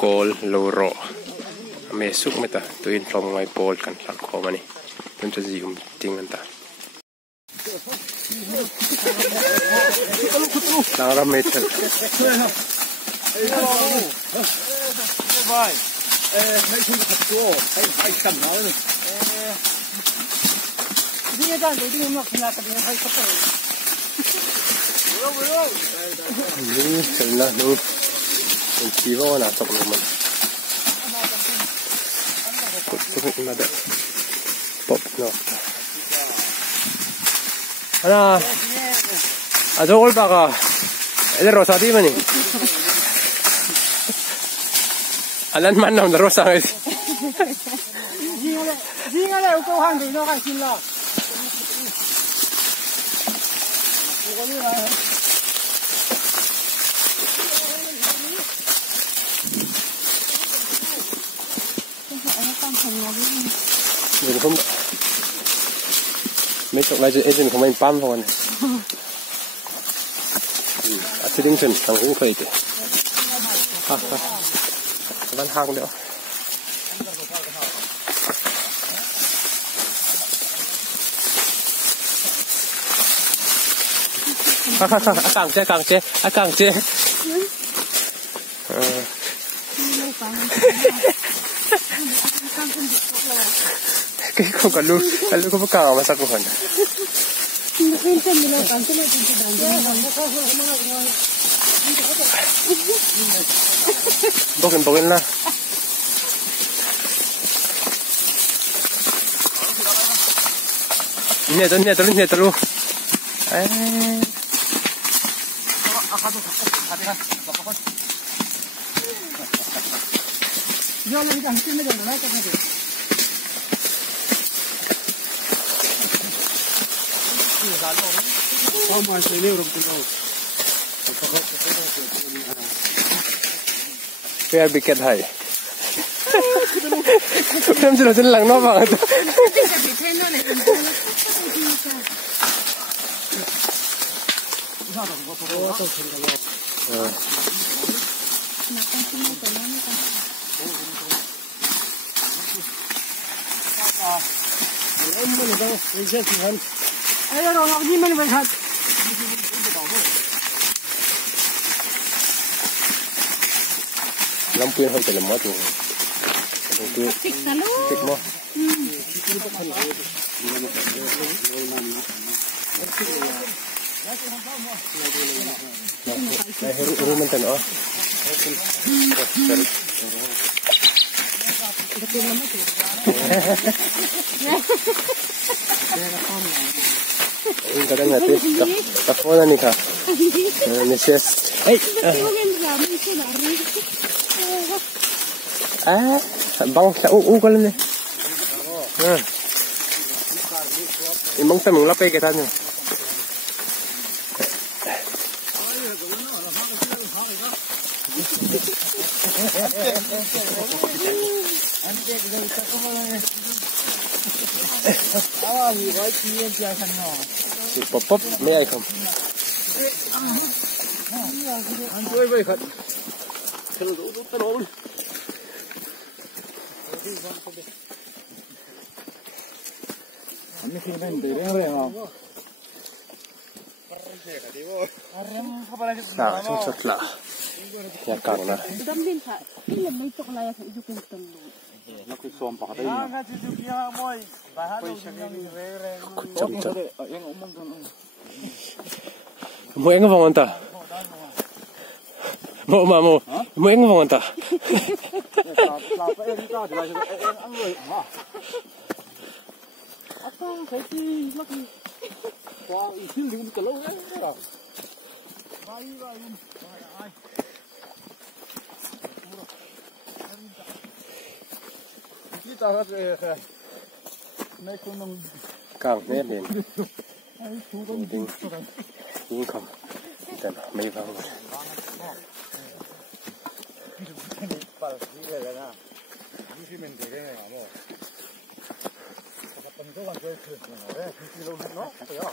Kol loro mesuk meta tuin from my pole kan lang ko mani tentu sih ting anta lang meter bye mấy chúng ta có hay cầm nó này bây giờ để đi mà không là cái này hay sắp rồi ini sebenarnya nu jiwa na sok teman kutu ada pop no ana azol baga ele rosa di mani alan man nam rosa guys jinga le ko han de no ka sin la mình không mấy chục lại chứ không anh pam thôi à chứ đinh chân thằng cũng phải chứ ha ha vẫn hàng nữa ha ha ha càng chế cái không có luôn không có cào mà sao cũng hẳn bogin lah ini terus Biar bikin hai. Em sudah senang no banget. Ayo dong, ini mana berkat? Lampu yang harus lemah tu. Itu tik mo. Nah, heru menten oh. Ini kadang nanti tak mana nih kak? Ini ses. Bang sa kalau ni. Imang sa mong lapay kita niya. Si pop may ay không? Nah, cocok lah. Ya kang na. Mau yang ngomong entah. Mau yang ngomong entah. Apa saya sih lagi. Wah, ini belum keluar ya. Kita harus naik gunung. Kang, ni ni. Ini kang. Danไม่ฟังเลยปัลนี่เลยนะนี่ที่มันเด็กๆอ่ะมั้งก็วันเกิดขึ้นเนาะที่เราเนาะไปอ่ะ